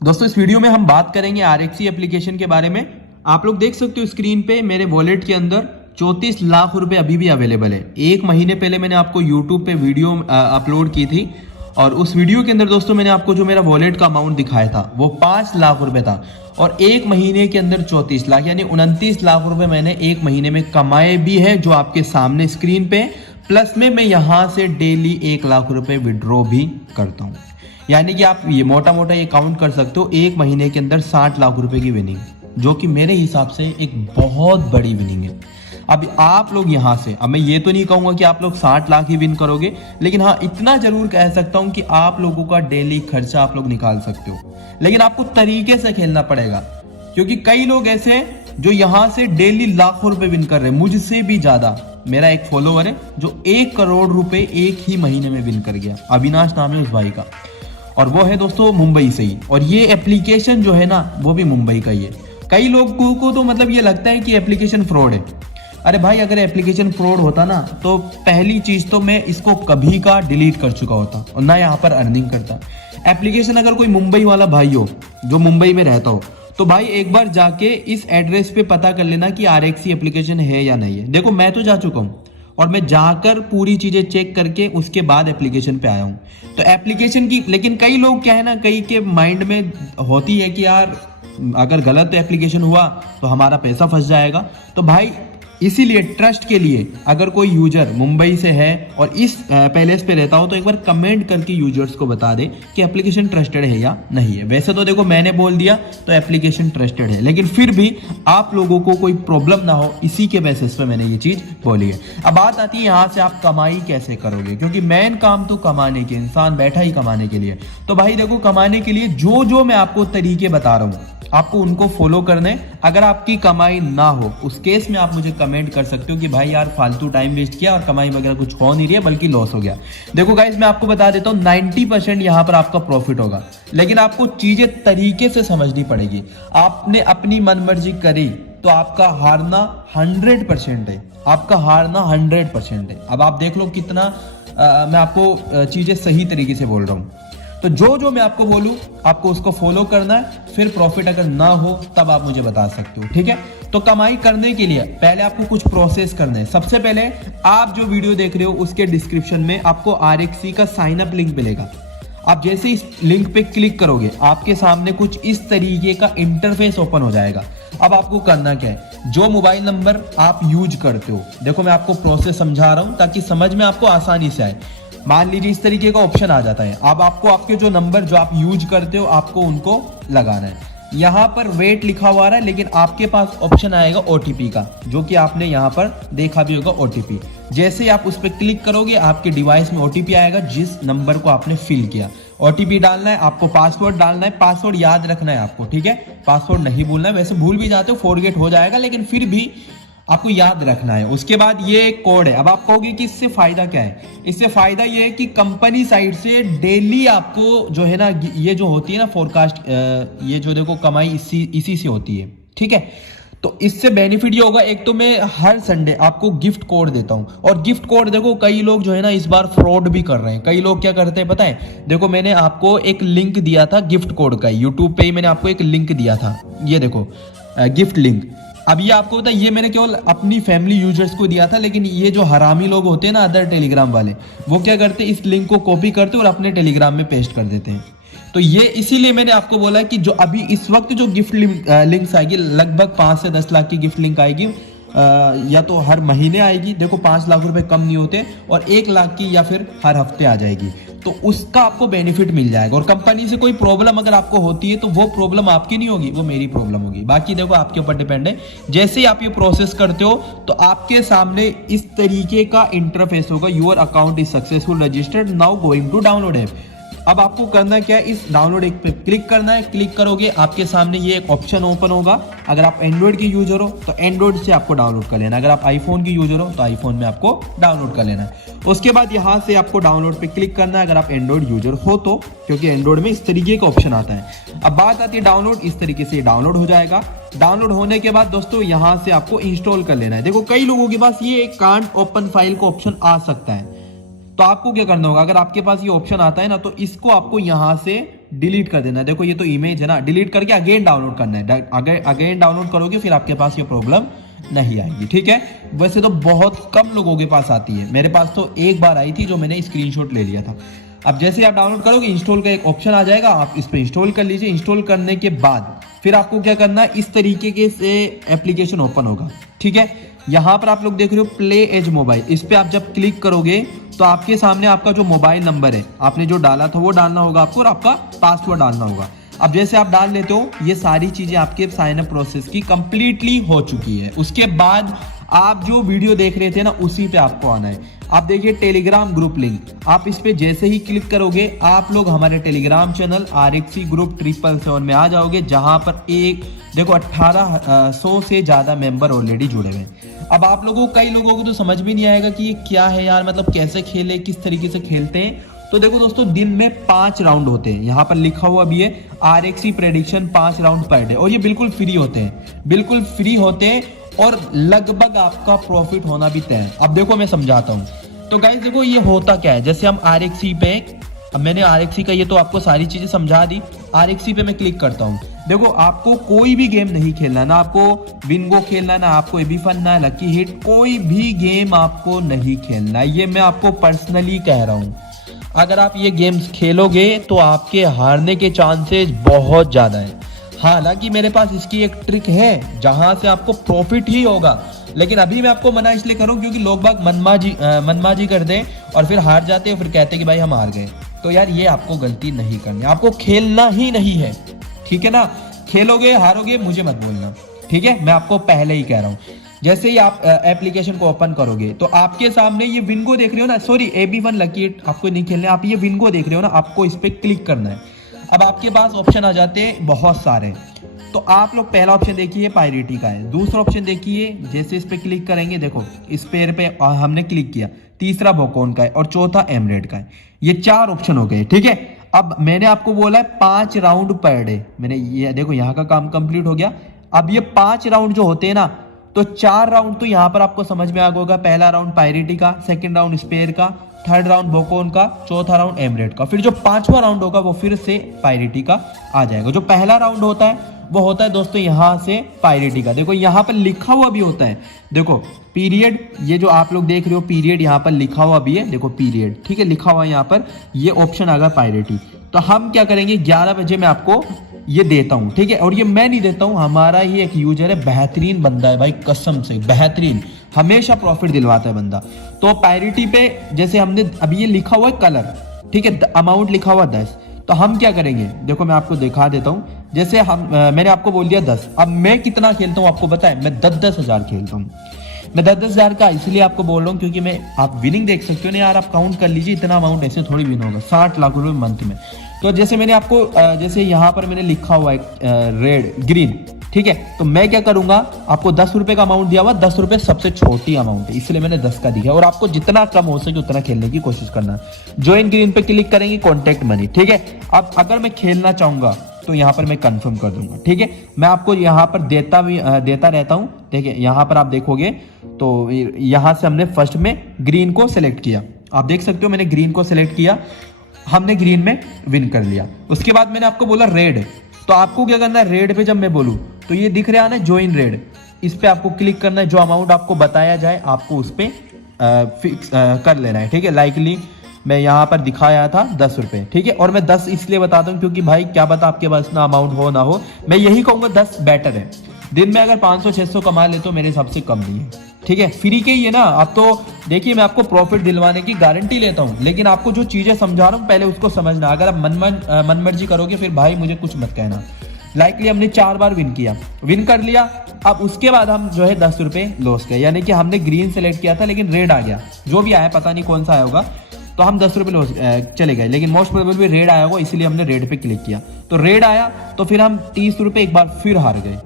दोस्तों इस वीडियो में हम बात करेंगे आरएक्सी एप्लीकेशन के बारे में। आप लोग देख सकते हो स्क्रीन पे मेरे वॉलेट के अंदर 34 लाख रुपए अभी भी अवेलेबल है। एक महीने पहले मैंने आपको यूट्यूब पे वीडियो अपलोड की थी और उस वीडियो के अंदर दोस्तों मैंने आपको जो मेरा वॉलेट का अमाउंट दिखाया था वो 5 लाख रुपए था और एक महीने के अंदर 34 लाख यानी 29 लाख रुपए मैंने एक महीने में कमाए भी है, जो आपके सामने स्क्रीन पे। प्लस में मैं यहाँ से डेली 1 लाख रुपए विड्रॉ भी करता हूँ, यानी कि आप ये मोटा मोटा ये काउंट कर सकते हो एक महीने के अंदर 60 लाख रुपए की विनिंग, जो कि मेरे हिसाब से एक बहुत बड़ी विनिंग है। अब आप लोग यहाँ से, अब मैं ये तो नहीं कहूंगा कि आप लोग 60 लाख ही विन करोगे, लेकिन हाँ इतना जरूर कह सकता हूँ कि आप लोगों का डेली खर्चा आप लोग निकाल सकते हो, लेकिन आपको तरीके से खेलना पड़ेगा। क्योंकि कई लोग ऐसे जो यहाँ से डेली लाखों रुपए विन कर रहे हैं, मुझसे भी ज्यादा। मेरा एक फॉलोवर है जो 1 करोड़ रुपए एक ही महीने में विन कर गया, अविनाश नाम है उस भाई का, और वो है दोस्तों मुंबई से ही। और ये एप्लीकेशन जो है ना वो भी मुंबई का ही है। कई लोगों को तो मतलब ये लगता है कि एप्लीकेशन फ्रॉड है। अरे भाई, अगर एप्लीकेशन फ्रॉड होता ना तो पहली चीज तो मैं इसको कभी का डिलीट कर चुका होता और ना यहाँ पर अर्निंग करता। एप्लीकेशन अगर कोई मुंबई वाला भाई हो जो मुंबई में रहता हो तो भाई एक बार जाके इस एड्रेस पे पता कर लेना कि आरएक्सी एप्लीकेशन है या नहीं है। देखो मैं तो जा चुका हूँ और मैं जाकर पूरी चीजें चेक करके उसके बाद एप्लीकेशन पे आया हूँ। तो एप्लीकेशन की, लेकिन कई लोग क्या है ना, कई के माइंड में होती है कि यार अगर गलत एप्लीकेशन हुआ तो हमारा पैसा फंस जाएगा। तो भाई इसीलिए ट्रस्ट के लिए अगर कोई यूजर मुंबई से है और इस पैलेस पे रहता हो तो एक बार कमेंट करके यूजर्स को बता दे कि एप्लीकेशन ट्रस्टेड है या नहीं है। वैसे तो देखो मैंने बोल दिया तो एप्लीकेशन ट्रस्टेड है, लेकिन फिर भी आप लोगों को कोई प्रॉब्लम ना हो इसी के बेसिस पे मैंने ये चीज बोली है। अब बात आती है यहाँ से आप कमाई कैसे करोगे, क्योंकि मेन काम तो कमाने के, इंसान बैठा ही कमाने के लिए। तो भाई देखो, कमाने के लिए जो जो मैं आपको तरीके बता रहा हूँ आपको उनको फॉलो करने। अगर आपकी कमाई ना हो उस केस में आप मुझे कमेंट कर सकते हो कि भाई यार फालतू टाइम वेस्ट किया और कमाई वगैरह कुछ हो नहीं रही है बल्कि लॉस हो गया। देखो गाइस, मैं आपको बता देता हूँ 90% यहाँ पर आपका प्रॉफिट होगा, लेकिन आपको चीजें तरीके से समझनी पड़ेगी। आपने अपनी मनमर्जी करी तो आपका हारना 100% है, आपका हारना 100% है। अब आप देख लो कितना मैं आपको चीजें सही तरीके से बोल रहा हूँ। तो जो जो मैं आपको बोलूं आपको उसको फॉलो करना है, फिर प्रॉफिट अगर ना हो तब आप मुझे बता सकते हो, ठीक है। तो कमाई करने के लिए पहले आपको कुछ प्रोसेस करने हैं। सबसे पहले आप जो वीडियो देख रहे हो उसके डिस्क्रिप्शन में आपको आरएक्सी का साइन अप लिंक मिलेगा। आप जैसे इस लिंक पे क्लिक करोगे आपके सामने कुछ इस तरीके का इंटरफेस ओपन हो जाएगा। अब आपको करना क्या है, जो मोबाइल नंबर आप यूज करते हो, देखो मैं आपको प्रोसेस समझा रहा हूं ताकि समझ में आपको आसानी से आए। मान लीजिए इस तरीके का ऑप्शन आ जाता है। अब आपको आपके जो नंबर जो आप यूज करते हो आपको उनको लगाना है। यहाँ पर वेट लिखा हुआ है, लेकिन आपके पास ऑप्शन आएगा ओटीपी का, जो कि आपने यहाँ पर देखा भी होगा ओटीपी। जैसे आप उस पर क्लिक करोगे आपके डिवाइस में ओटीपी आएगा जिस नंबर को आपने फिल किया। ओटीपी डालना है, आपको पासवर्ड डालना है, पासवर्ड याद रखना है आपको, ठीक है। पासवर्ड नहीं भूलना है, वैसे भूल भी जाते हो फॉरगेट हो जाएगा, लेकिन फिर भी आपको याद रखना है। उसके बाद ये कोड है। अब आप कहोगे कि इससे फायदा क्या है, इससे फायदा ये है कि कंपनी साइड से डेली आपको जो है ना, ये जो होती है ना फोरकास्ट, ये जो देखो कमाई इसी से होती है, ठीक है। तो इससे बेनिफिट ये होगा, एक तो मैं हर संडे आपको गिफ्ट कोड देता हूं, और गिफ्ट कोड देखो कई लोग जो है ना इस बार फ्रॉड भी कर रहे हैं। कई लोग क्या करते हैं पता है, देखो मैंने आपको एक लिंक दिया था गिफ्ट कोड का, यूट्यूब पे ही मैंने आपको एक लिंक दिया था, ये देखो गिफ्ट लिंक। अब ये आपको पता है, ये मैंने केवल अपनी फैमिली यूजर्स को दिया था, लेकिन ये जो हरामी लोग होते हैं ना अदर टेलीग्राम वाले, वो क्या करते हैं, इस लिंक को कॉपी करते और अपने टेलीग्राम में पेस्ट कर देते हैं। तो ये इसीलिए मैंने आपको बोला कि जो अभी इस वक्त जो गिफ्ट लिंक्स आएगी, लगभग 5 से 10 लाख की गिफ्ट लिंक आएगी, या तो हर महीने आएगी। देखो 5 लाख रुपए कम नहीं होते, और 1 लाख की या फिर हर हफ्ते आ जाएगी। तो उसका आपको बेनिफिट मिल जाएगा। और कंपनी से कोई प्रॉब्लम अगर आपको होती है तो वो प्रॉब्लम आपकी नहीं होगी, वो मेरी प्रॉब्लम होगी। बाकी देखो आपके ऊपर डिपेंड है। जैसे ही आप ये प्रोसेस करते हो तो आपके सामने इस तरीके का इंटरफेस होगा, your account is successful registered, now going to download app. अब आपको करना क्या है, इस डाउनलोड पे क्लिक करना है। क्लिक करोगे आपके सामने ये एक ऑप्शन ओपन होगा। अगर आप एंड्रॉइड की यूजर हो तो एंड्रॉइड से आपको डाउनलोड कर लेना, अगर आप आईफोन की यूजर हो तो आईफोन में आपको डाउनलोड कर लेना है। उसके बाद यहाँ से आपको डाउनलोड पे क्लिक करना है अगर आप एंड्रॉइड यूजर हो तो, क्योंकि एंड्रॉइड में इस तरीके का ऑप्शन आता है। अब बात आती है डाउनलोड, इस तरीके से डाउनलोड हो जाएगा। डाउनलोड होने के बाद दोस्तों यहाँ से आपको इंस्टॉल कर लेना है। देखो कई लोगों के पास ये कांट ओपन फाइल का ऑप्शन आ सकता है, तो आपको क्या करना होगा, अगर आपके पास ये ऑप्शन आता है ना तो इसको आपको यहाँ से डिलीट कर देना है। देखो ये तो इमेज है ना, डिलीट करके अगेन डाउनलोड करना है। अगेन डाउनलोड करोगे फिर आपके पास ये प्रॉब्लम नहीं आएगी, ठीक है। वैसे तो बहुत कम लोगों के पास आती है, मेरे पास तो एक बार आई थी जो मैंने स्क्रीनशॉट ले लिया था। अब जैसे आप डाउनलोड करोगे इंस्टॉल का एक ऑप्शन आ जाएगा, आप इस पर इंस्टॉल कर लीजिए। इंस्टॉल करने के बाद फिर आपको क्या करना है, इस तरीके के से एप्लीकेशन ओपन होगा, ठीक है। यहाँ पर आप लोग देख रहे हो प्ले एज मोबाइल, इस पे आप जब क्लिक करोगे तो आपके सामने आपका जो मोबाइल नंबर है आपने जो डाला था वो डालना होगा आपको, और आपका पासवर्ड डालना होगा। अब जैसे आप डाल लेते हो ये सारी चीजें आपके साइन अप प्रोसेस की कंप्लीटली हो चुकी है। उसके बाद आप जो वीडियो देख रहे थे ना उसी पे आपको आना है। आप देखिए टेलीग्राम ग्रुप लिंक, आप इस पे जैसे ही क्लिक करोगे आप लोग हमारे टेलीग्राम चैनल RXC ग्रुप 777 में आ जाओगे, जहां पर एक देखो 1800 से ज्यादा मेंबर ऑलरेडी जुड़े हुए हैं। अब आप लोगों कई लोगों को तो समझ भी नहीं आएगा कि ये क्या है यार, मतलब कैसे खेले, किस तरीके से खेलते हैं। तो देखो दोस्तों दिन में 5 राउंड होते हैं, यहाँ पर लिखा हुआ भी है RXC prediction 5 round per day, और ये बिल्कुल फ्री होते हैं, बिल्कुल फ्री होते हैं, और लगभग आपका प्रॉफिट होना भी तय है। अब देखो मैं समझाता हूँ। तो गाइस देखो ये होता क्या है, जैसे हम RXC पे, अब मैंने RXC का ये तो आपको सारी चीजें समझा दी। RXC पे मैं क्लिक करता हूँ। देखो आपको कोई भी गेम नहीं खेलना, ना आपको बिंगो खेलना, ना आपको एबी फन, ना लकी हिट, कोई भी गेम आपको नहीं खेलना। ये मैं आपको पर्सनली कह रहा हूँ। अगर आप ये गेम्स खेलोगे तो आपके हारने के चांसेस बहुत ज्यादा है। हालांकि मेरे पास इसकी एक ट्रिक है जहां से आपको प्रॉफिट ही होगा, लेकिन अभी मैं आपको मना इसलिए करूं क्योंकि लोग बाग मनमाजी कर दे और फिर हार जाते हैं, फिर कहते कि भाई हम हार गए। तो यार ये आपको गलती नहीं करनी, आपको खेलना ही नहीं है, ठीक है ना। खेलोगे हारोगे मुझे मत बोलना, ठीक है, मैं आपको पहले ही कह रहा हूँ। जैसे ही आप एप्लीकेशन को ओपन करोगे तो आपके सामने ये विंगो देख रहे हो ना, सॉरी AB1 लकी हिट आपको नहीं खेलना, आप ये विंगो देख रहे हो ना, आपको इस पे क्लिक करना है। अब आपके पास ऑप्शन आ जाते हैं बहुत सारे। तो आप लोग पहला ऑप्शन देखिए पायरेटी का है, दूसरा ऑप्शन देखिए, जैसे इस पे क्लिक करेंगे देखो इस पेयर पे हमने क्लिक किया, तीसरा बोकोन का है और चौथा एमरेड का है। ये 4 ऑप्शन हो गए, ठीक है। अब मैंने आपको बोला है 5 राउंड पर डे, मैंने ये देखो यहाँ का काम कंप्लीट हो गया। अब ये 5 राउंड जो होते हैं ना, तो 4 राउंड तो यहाँ पर आपको समझ में आ गया होगा। पहला राउंड पायरेटी का, सेकंड राउंड स्पेयर का, थर्ड राउंड बोकोन का, चौथा राउंड एमरेड का। फिर जो 5वां राउंड होगा वो फिर से पायरेटी का आ जाएगा। जो पहला राउंड होता है वो होता है दोस्तों यहाँ से पायरेटी का। देखो यहाँ पर लिखा हुआ भी होता है, देखो पीरियड, ये जो आप लोग देख रहे हो पीरियड यहाँ पर लिखा हुआ भी है, देखो पीरियड, ठीक है, लिखा हुआ है यहाँ पर। ये ऑप्शन आ गया पायरेटी। तो हम क्या करेंगे 11 बजे मैं आपको ये देता हूँ, ठीक है। और ये मैं नहीं देता हूँ, हमारा ही एक यूजर है, बेहतरीन बंदा है भाई, कसम से बेहतरीन, हमेशा प्रॉफिट दिलवाता है बंदा। तो पायरेटी पे जैसे हमने अभी ये लिखा हुआ है कलर, ठीक है, अमाउंट लिखा हुआ 10। तो हम क्या करेंगे, देखो मैं आपको दिखा देता हूँ। जैसे हम मैंने आपको बोल दिया 10, अब मैं कितना खेलता हूँ आपको पता है, मैं 10-10 हजार खेलता हूँ। मैं 10-10 हजार का इसलिए आपको बोल रहा हूँ क्योंकि मैं, आप विनिंग देख सकते हो ना यार, आप काउंट कर लीजिए, इतना अमाउंट ऐसे थोड़ी विन होगा, 60 लाख रुपए मंथ में। तो जैसे मैंने आपको जैसे यहाँ पर मैंने लिखा हुआ है रेड ग्रीन, ठीक है, तो मैं क्या करूंगा, आपको 10 रुपए का अमाउंट दिया हुआ, 10 रुपए सबसे छोटी अमाउंट है इसलिए मैंने 10 का दिया, और आपको जितना कम हो सके उतना खेलने की कोशिश करना। ज्वाइन ग्रीन पे क्लिक करेंगे, कॉन्टेक्ट मनी, ठीक है। अब अगर मैं खेलना चाहूंगा तो यहाँ पर मैं कंफर्म कर दूंगा, ठीक है। मैं आपको यहाँ पर देता रहता हूँ, ठीक है। यहाँ पर आप देखोगे तो यहाँ से हमने फर्स्ट में ग्रीन को सिलेक्ट किया, आप देख सकते हो मैंने ग्रीन को सिलेक्ट किया, हमने ग्रीन में विन कर लिया। उसके बाद मैंने आपको बोला रेड, तो आपको क्या करना है, रेड पे जब मैं बोलूं तो ये दिख रहा है ना ज्वाइन रेड, इस पे आपको क्लिक करना है। जो अमाउंट आपको बताया जाए आपको उस पे फिक्स कर लेना है, ठीक है। लाइकली मैं यहाँ पर दिखाया था 10 रुपए, ठीक है। और मैं 10 इसलिए बताता हूँ क्योंकि भाई क्या पता आपके पास इतना अमाउंट हो ना हो, मैं यही कहूंगा 10 बेटर है। दिन में अगर 500-600 कमा ले तो मेरे हिसाब से कम नहीं है, ठीक है, फ्री के ही है ना। अब तो देखिए मैं आपको प्रॉफिट दिलवाने की गारंटी लेता हूँ, लेकिन आपको जो चीजें समझा रहा हूँ पहले उसको समझना। अगर आप मनमर्जी करोगे फिर भाई मुझे कुछ मत कहना। लाइकली हमने 4 बार विन किया, विन कर लिया। अब उसके बाद हम जो है 10 रुपए लॉस गए, यानी कि हमने ग्रीन सेलेक्ट किया था लेकिन रेड आ गया, जो भी आया पता नहीं कौन सा आया होगा, तो हम 10 रुपए लॉस चले गए। लेकिन मोस्ट प्रोबेबली रेड आया होगा इसलिए हमने रेड पे क्लिक किया, तो रेड आया तो फिर हम 30 रुपए एक बार फिर हार गए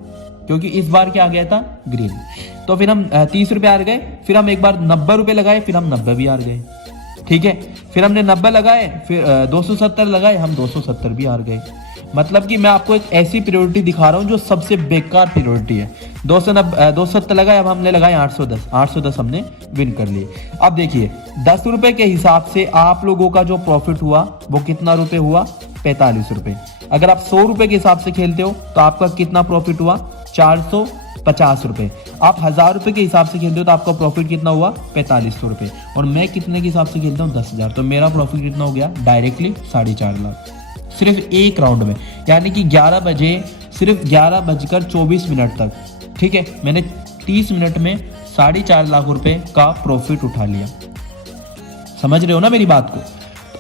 क्योंकि इस बार क्या आ गया था ग्रीन। तो फिर हम 30 रुपए हार गए, फिर हम एक बार 90 रुपए लगाए, फिर हम 90 भी हार गए, ठीक है। फिर हमने 90 लगाए, फिर 270 लगाए, हम 270 भी हार गए। मतलब कि मैं आपको एक ऐसी प्रायोरिटी दिखा रहा हूँ जो सबसे बेकार प्रायोरिटी है। 270 लगाए, अब हमने लगाए 810 हमने विन कर लिए। अब देखिए 10 रुपए के हिसाब से आप लोगों का जो प्रॉफिट हुआ वो कितना रुपए हुआ, 45 रुपए। अगर आप 100 रुपए के हिसाब से खेलते हो तो आपका कितना प्रॉफिट हुआ, 450 रुपए। आप 1000 रुपए के हिसाब से खेलते हो तो आपका प्रॉफिट कितना हुआ, 4500 रुपए। और मैं कितने के हिसाब से खेलता हूँ, 10,000, तो मेरा प्रॉफिट कितना हो गया, डायरेक्टली 4.5 लाख सिर्फ एक राउंड में। यानी कि 11 बजे, सिर्फ 11:24 तक, ठीक है, मैंने 30 मिनट में 4.5 लाख रुपए का प्रॉफिट उठा लिया। समझ रहे हो ना मेरी बात को।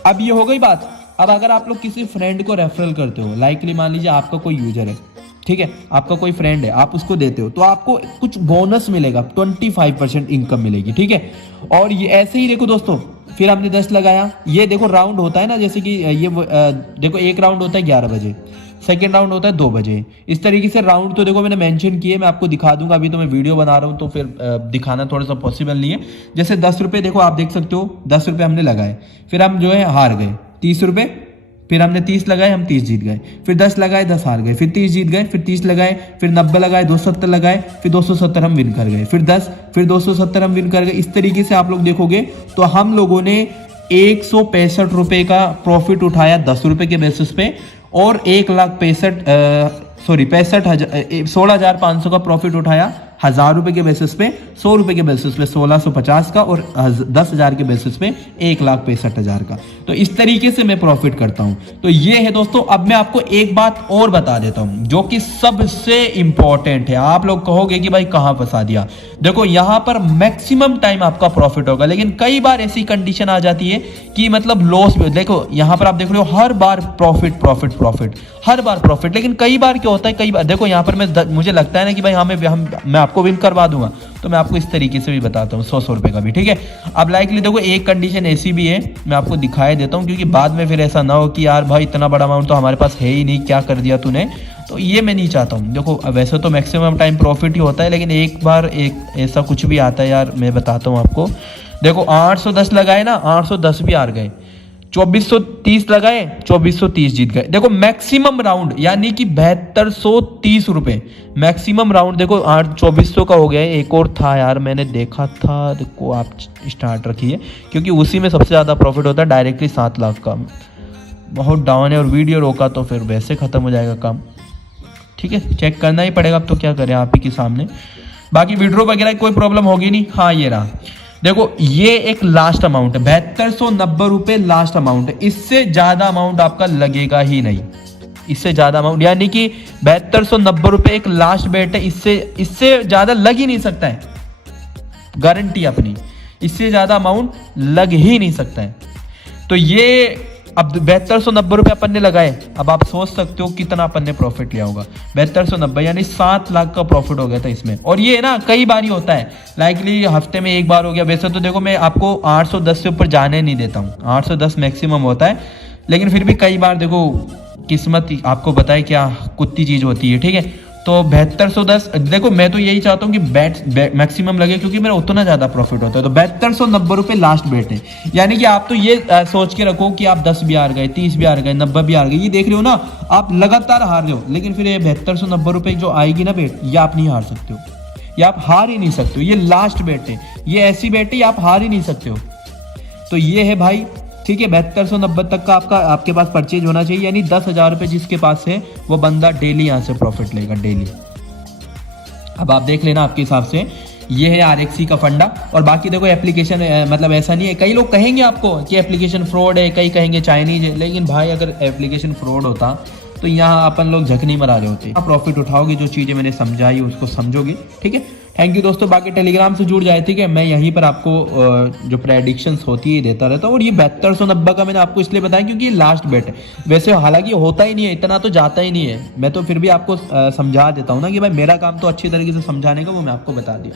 अब ये हो गई बात। अब अगर आप लोग किसी फ्रेंड को रेफरल करते हो, लाइकली मान लीजिए आपका कोई यूजर है, ठीक है, आपका कोई फ्रेंड है, आप उसको देते हो तो आपको कुछ बोनस मिलेगा, 25% इनकम मिलेगी, ठीक है। और ये ऐसे ही देखो दोस्तों, फिर हमने 10 लगाया, ये देखो राउंड होता है ना, जैसे कि ये देखो एक राउंड होता है 11 बजे, सेकेंड राउंड होता है 2 बजे। इस तरीके से राउंड तो देखो मैंने मेंशन किए, मैं आपको दिखा दूंगा। अभी तो मैं वीडियो बना रहा हूँ तो फिर दिखाना थोड़ा सा पॉसिबल नहीं है। जैसे 10 रुपये देखो आप देख सकते हो, 10 रुपये हमने लगाए, फिर हम जो है हार गए 30 रुपये, फिर हमने 30 लगाए, हम 30 जीत गए, फिर 10 लगाए, 10 हार गए, फिर 30 जीत गए, फिर 30 लगाए, फिर 90 लगाए, 270 लगाए, फिर 270 हम विन कर गए, फिर 10, फिर 270 हम विन कर गए। इस तरीके से आप लोग देखोगे तो हम लोगों ने 165 रुपए का प्रॉफिट उठाया 10 रुपए के बेसिस पे, और 16,500 का प्रॉफिट उठाया 1000 रुपए के बेसिस पे, 100 रुपए के बेसिस पे 1650 का, और 10,000 के बेसिस पे 1,65,000 का। तो इस तरीके से मैं प्रॉफिट करता हूं। तो ये है दोस्तों। अब मैं आपको एक बात और बता देता हूं जो कि सबसे इंपॉर्टेंट है। आप लोग कहोगे कि भाई कहां फंसा दिया। देखो यहां पर मैक्सिमम टाइम आपका प्रॉफिट होगा, लेकिन कई बार ऐसी कंडीशन आ जाती है कि मतलब लॉस भी। देखो यहां पर आप देख रहे हो हर बार प्रॉफिट प्रॉफिट प्रॉफिट, हर बार प्रॉफिट, लेकिन कई बार क्या होता है, कई बार देखो यहां पर मुझे लगता है ना कि भाई मैं आपको विन करवा दूंगा, तो मैं आपको इस तरीके से भी बताता हूँ 100 रुपए का भी, ठीक है। अब लाइकली देखो एक कंडीशन ऐसी भी है, मैं आपको दिखाई देता हूँ, क्योंकि बाद में फिर ऐसा ना हो कि यार भाई इतना बड़ा अमाउंट तो हमारे पास है ही नहीं, क्या कर दिया तूने। तो ये मैं नहीं चाहता हूँ। देखो वैसे तो मैक्सिमम टाइम प्रॉफिट ही होता है, लेकिन एक बार एक ऐसा कुछ भी आता है यार, मैं बताता हूँ आपको। देखो 810 लगाए ना, 810 भी हार गए, 2430 लगाए, 2430 जीत गए। देखो मैक्सिमम राउंड यानी कि 7230 रुपए मैक्सिमम राउंड। देखो 2400 का हो गया है। एक और था यार, मैंने देखा था, देखो आप स्टार्ट रखिए, क्योंकि उसी में सबसे ज्यादा प्रॉफिट होता है, डायरेक्टली 7 लाख का। बहुत डाउन है और वीडियो रोका तो फिर वैसे खत्म हो जाएगा काम, ठीक है। चेक करना ही पड़ेगा, अब तो क्या करें आप ही के सामने। बाकी वीडियो वगैरह कोई प्रॉब्लम होगी नहीं। हाँ ये रहा, देखो ये एक लास्ट अमाउंट है, 7290 रुपए लास्ट अमाउंट है। इससे ज्यादा अमाउंट आपका लगेगा ही नहीं, इससे ज्यादा अमाउंट, यानी कि 7290 रुपए एक लास्ट बेट है। इससे ज्यादा लग ही नहीं सकता है, गारंटी अपनी, इससे ज्यादा अमाउंट लग ही नहीं सकता है। तो ये अब 7290 रुपए अपन ने लगाए। अब आप सोच सकते हो कितना अपन ने प्रॉफिट लिया होगा, 7290 यानी 7 लाख का प्रॉफिट हो गया था इसमें। और ये ना कई बार ही होता है, लाइकली हफ्ते में एक बार हो गया। वैसे तो देखो मैं आपको 810 से ऊपर जाने नहीं देता हूँ, 810 मैक्सिमम होता है, लेकिन फिर भी कई बार देखो किस्मत आपको बताए क्या कुत्ती चीज होती है, ठीक है। तो 7210, देखो मैं तो यही चाहता हूँ कि बेट मैक्सिमम लगे, क्योंकि मेरा उतना ज्यादा प्रॉफिट होता है। तो 7290 रुपए लास्ट बेट है। यानी कि आप तो ये सोच के रखो कि आप 10 भी हार गए, 30 भी हार गए, 90 भी हार गए, ये देख रहे हो ना, आप लगातार हार रहे हो। लेकिन फिर ये 7290 रुपए जो आएगी ना बेट, ये आप नहीं हार सकते हो, ये आप हार ही नहीं सकते हो। ये लास्ट बेट है, ये ऐसी बेट है, आप हार ही नहीं सकते हो। तो ये है भाई, ठीक है। 7290 तक का आपके पास परचेज होना चाहिए, यानी 10,000 रुपए जिसके पास है वो बंदा डेली यहाँ से प्रॉफिट लेगा, डेली। अब आप देख लेना आपके हिसाब से, ये है RXC का फंडा। और बाकी देखो एप्लीकेशन मतलब ऐसा नहीं है, कई लोग कहेंगे आपको कि एप्लीकेशन फ्रॉड है, कई कहेंगे चाइनीज है, लेकिन भाई अगर एप्लीकेशन फ्रॉड होता तो यहाँ अपन लोग झकनी मरा रहे होते। आप प्रॉफिट उठाओगे, जो चीजें मैंने समझाई उसको समझोगे, ठीक है। थैंक यू दोस्तों। बाकी टेलीग्राम से जुड़ जाए, ठीक है। मैं यहीं पर आपको जो प्रेडिक्शंस होती है देता रहता हूँ। और ये 7290 का मैंने आपको इसलिए बताया क्योंकि ये लास्ट बेट है। वैसे हालांकि होता ही नहीं है, इतना तो जाता ही नहीं है। मैं तो फिर भी आपको समझा देता हूँ ना कि भाई मेरा काम तो अच्छी तरीके से समझाने का, वो मैं आपको बता दिया।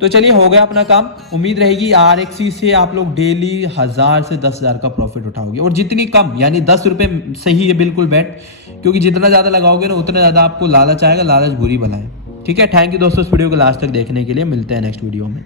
तो चलिए हो गया अपना काम। उम्मीद रहेगी RXC से आप लोग डेली 1000 से 10,000 का प्रॉफिट उठाओगे। और जितनी कम, यानी 10 रुपए सही है बिल्कुल बेट, क्योंकि जितना ज्यादा लगाओगे ना उतना ज्यादा आपको लालच आएगा। लालच बुरी बला है, ठीक है। थैंक यू दोस्तों इस वीडियो को लास्ट तक देखने के लिए। मिलते हैं नेक्स्ट वीडियो में।